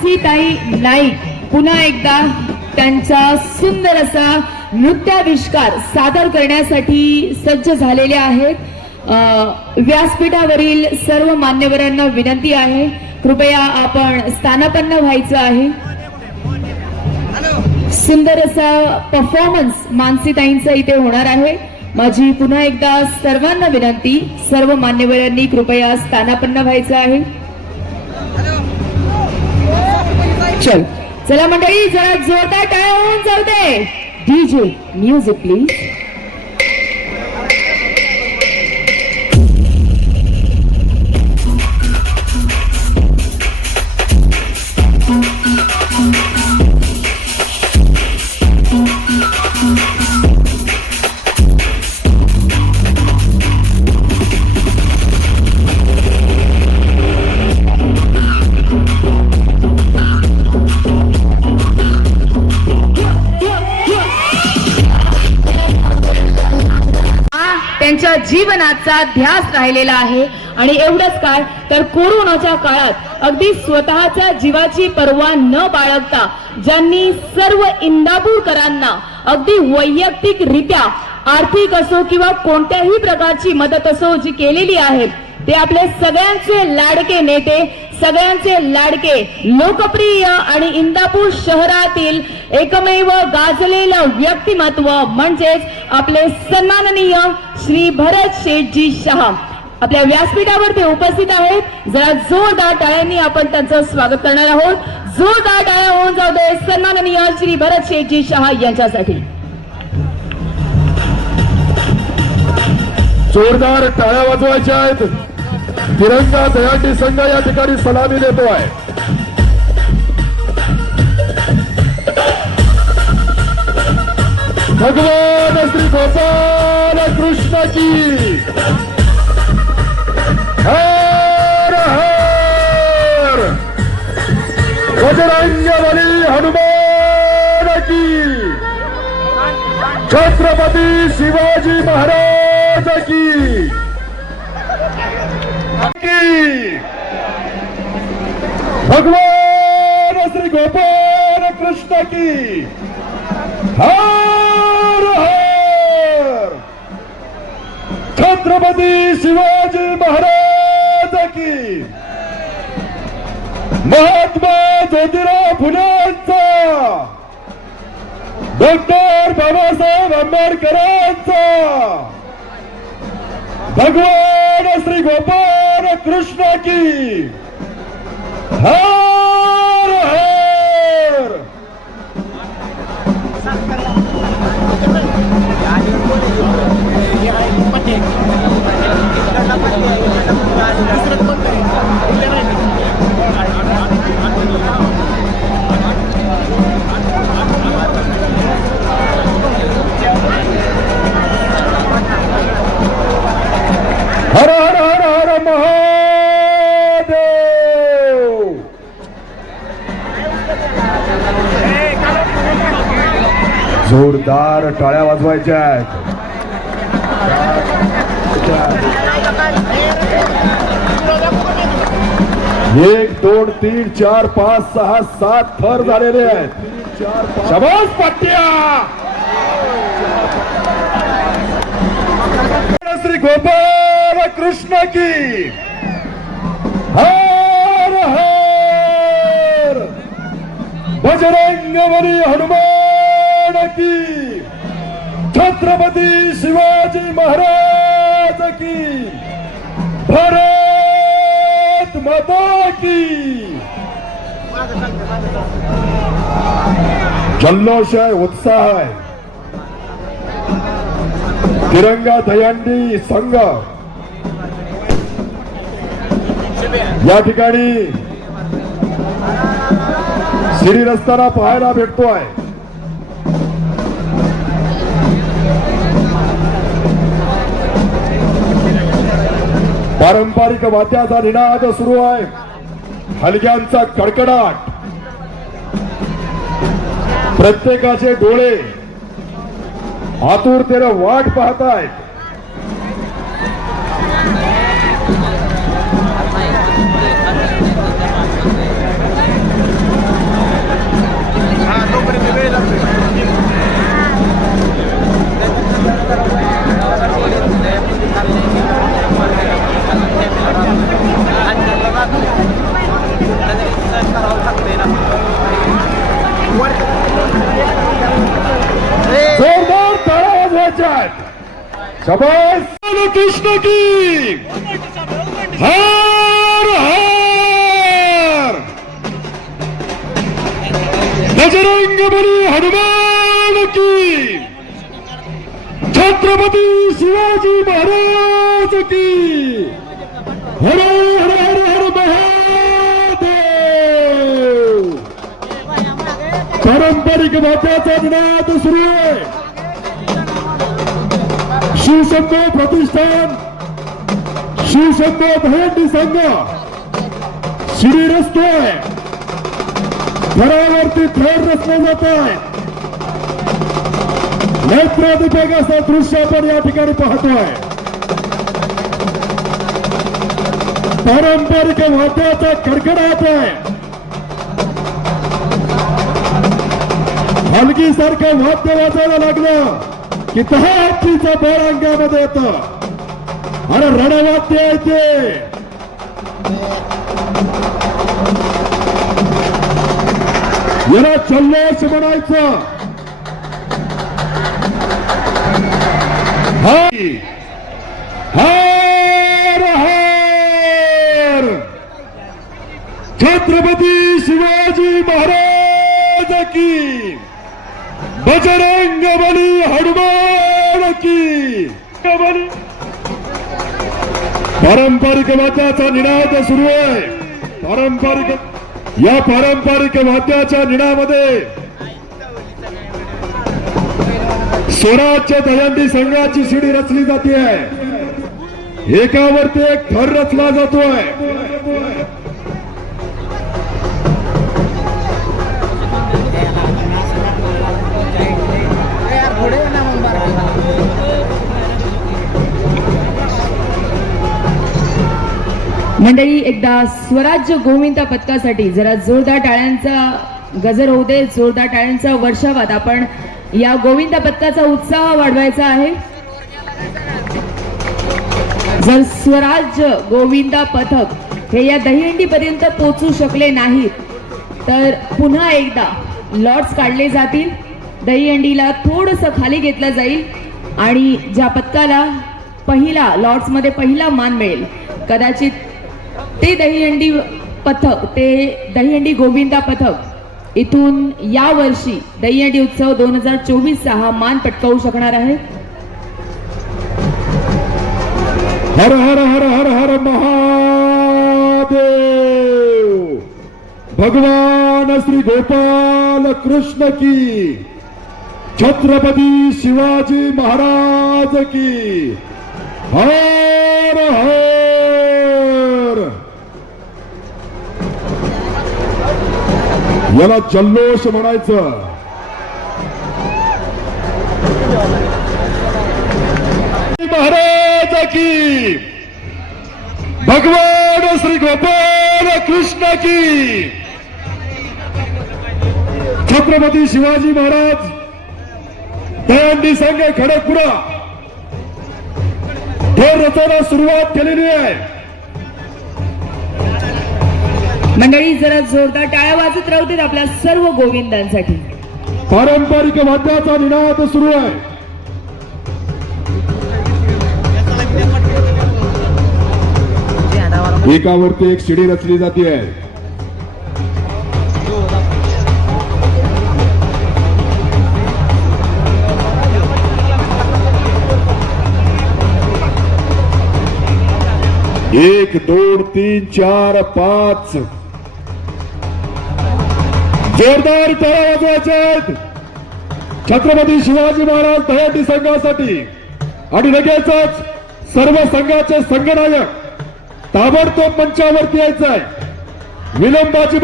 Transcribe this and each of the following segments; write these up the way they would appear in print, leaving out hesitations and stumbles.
मानसीताई नाईक पुन्हा एकदा त्यांचा सुंदर असा नृत्याविष्कार सादर करण्यासाठी सज्ज झालेले आहेत. व्यासपीठावरील सर्व मान्यवरांना विनंती आहे, कृपया आपण स्थानापन्न व्हायचं आहे. सुंदर असा परफॉर्मन्स मानसीताईंचा इथे होणार आहे. माझी पुन्हा एकदा सर्वांना विनंती, सर्व मान्यवरांनी कृपया स्थानापन्न व्हायचं आहे. चला मंडळी, जरा जोरदार टाळ्या होऊन जाऊ दे. DJ music please. त्यांच्या जीवनाचा ध्यास राहिलेला आहे. आणि एवढंच काय तर कोरोनाच्या काळात अगदी स्वतःच्या जीवाची पर्वा न बाळगता ज्यांनी सर्व इंदापूरकरांना अगदी वैयक्तिकरित्या आर्थिक असो किंवा कोणत्याही प्रकारची मदत असो जी केलेली आहे, ते आपले सगळ्यांचे लाडके नेते, सगळ्यांचे लाडके लोकप्रिय आणि इंदापूर शहरातील एकमेव गाजलेलं व्यक्तिमत्व म्हणजेच आपले सन्माननीय श्री भरत शेठजी शहा आपल्या व्यासपीठावर ते उपस्थित आहेत. जरा जोरदार टाळ्यांनी आपण त्यांचं स्वागत करणार आहोत. जोरदार टाळ्या होऊन जाऊ दे सन्माननीय श्री भरत शेठजी शहा यांच्यासाठी. जोरदार टाळ्या वाजवायच्या आहेत. तिरंगा दहीहंडी संघ या ठिकाणी सलामी देतो आहे. भगवान श्री गोपाल कृष्ण की हर हर. बजरंगबली हनुमान की. छत्रपती शिवाजी महाराज की. भगवान श्री गोपाल कृष्ण की हर हर. छत्रपती शिवाजी महाराज की. महात्मा ज्योतिराव फुलेंचा, डॉक्टर बाबासाहेब आंबेडकरांचा, भगवान श्री गोपाल कृष्ण की हर हर. हर हर हर हर महादेव. जोरदार टाळ्या वाजवायच्या आहेत. 1 2 3 4 5 6 7 थर झालेले आहेत. शाबास पट्ट्या. श्री गोपाल कृष्ण की हर हर. बजरंगबली हनुमान की. छत्रपती शिवाजी महाराज की. भारत माता की. जल्लोष आहे, उत्साह आहे. तिरंगा दहीहंडी संघ या ठिकाणी शिरी रस्त्याला पाहायला भेटतो आहे. पारंपरिक वाद्याचा निनाद सुरू आहे. हलग्यांचा कडकडाट. प्रत्येकाचे डोळे आतुरतेने वाट पाहतायत. शाबाश कृष्ण की हर हर बजरंग बली हनुमान की छत्रपती शिवाजी महाराज की हर हर हर हर महादेव पारंपरिक वाद्याचा निनाद सुरू आहे शिवशंकर प्रतिष्ठान शिवशंकर दहीहंडी संघ शिडी रचतोय घरावरती थर रचले जात आहे नेत्रदीपक असं दृश्य आपण या ठिकाणी पाहतोय पारंपरिक वाद्याचा कडकडाट आहे हलगी सारखं वाद्य वाजायला लागलं की 10 हत्तीचा बळ अंगामध्ये येत अरे रणवाद्य आहे ते याला जल्लोष म्हणायचं हर हर छत्रपती शिवाजी महाराज की बजरंग बली हनुमान की पारंपरिक वाद्याचा निनाद सुरू आहे पारंपरिक वाद्याच्या निनादामध्ये स्वराज्य दहीहंडी संघाची शिडी रचली जाते आहे एकावरती एक थर रचला जातोय मंडळी एकदा स्वराज्य गोविंदा पथकासाठी जरा जोरदार टाळ्यांचा गजर होऊ दे जोरदार टाळ्यांचा वर्षावात आपण या गोविंदा पथकाचा उत्साह वाढवायचा आहे जर स्वराज्य गोविंदा पथक हे या दहीहंडी पर्यंत पोहोचू शकले नाहीत तर पुन्हा एकदा लॉट्स काढले जातील दहीहंडीला थोडंसं खाली घेतलं जाईल आणि ज्या पथकाला पहिला लॉट्स मध्ये पहिला मान मिळेल कदाचित ते दहीहंडी पथक ते दहीहंडी गोविंदा पथक इथून या वर्षी दहीहंडी उत्सव 2024 हा मान पटकावू शकणार आहे हर हर हर हर हर महादेव भगवान श्री गोपाल कृष्ण की छत्रपती शिवाजी महाराज की हर हर याला जल्लोष म्हणायचं महाराज की भगवान श्री गोपाल कृष्ण की छत्रपती शिवाजी महाराज दहीहंडी संघ खडकपुरा हे रचना सुरुवात केलेली आहे मंडळी जरा जोरदार टाळ्या वाजत राहू देत आपल्या सर्व गोविंदांसाठी पारंपरिक वाद्याचा निनाद सुरू आहे एकावरती एक शिडी रचली जाते आहे एक दोन तीन चार पाच जोरदार टाळ्या वाजवायच्या आहेत छत्रपती शिवाजी महाराज दहीहंडी संघासाठी आणि लगेचच सर्व संघाचे संघनायक ताबडतोब मंचावरती यायचं आहे विलंबाची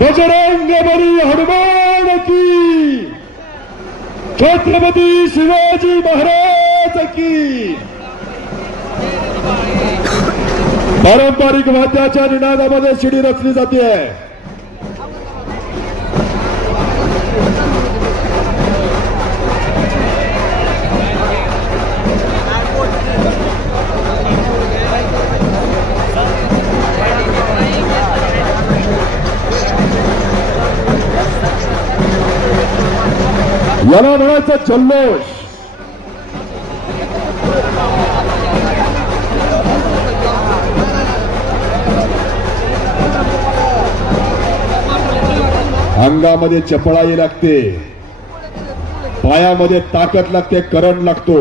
बजरंग बली हनुमान की छत्रपती शिवाजी महाराज की पारंपरिक वाद्याच्या निनादामध्ये शिडी रचली जाते आहे याला म्हणायचं जल्लोष. अंगामध्ये चपळाई लागते, पायामध्ये ताकद लागते, करंट लागतो.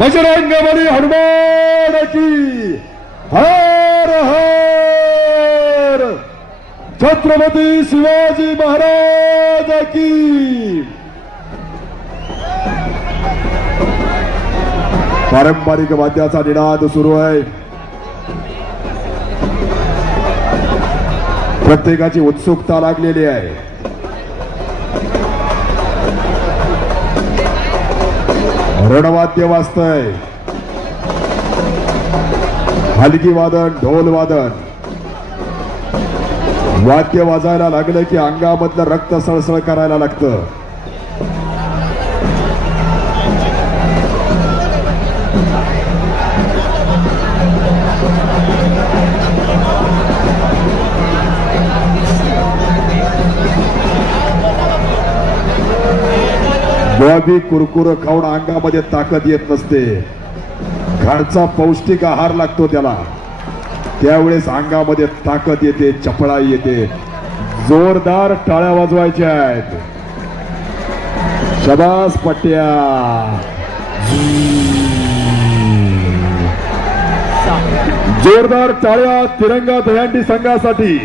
बजरंग बली हनुमान की हर हर. छत्रपती शिवाजी महाराज की. पारंपरिक वाद्याचा निनाद सुरू आहे. प्रत्येकाची उत्सुकता लागलेली आहे. रणवाद्य वाजतंय, हलगी वादन, ढोल वादन. वाद्य वाजायला लागलं की अंगामधलं रक्त सळसळ करायला लागतं. बॉबी कुरकुर खाऊन अंगामध्ये ताकद येत नसते. घरचा पौष्टिक आहार लागतो त्याला, त्यावेळेस अंगामध्ये ताकद येते, चपळाई येते. जोरदार टाळ्या वाजवायच्या आहेत. शबास पट्ट्या. जोरदार टाळ्या तिरंगा दहीहंडी संघासाठी.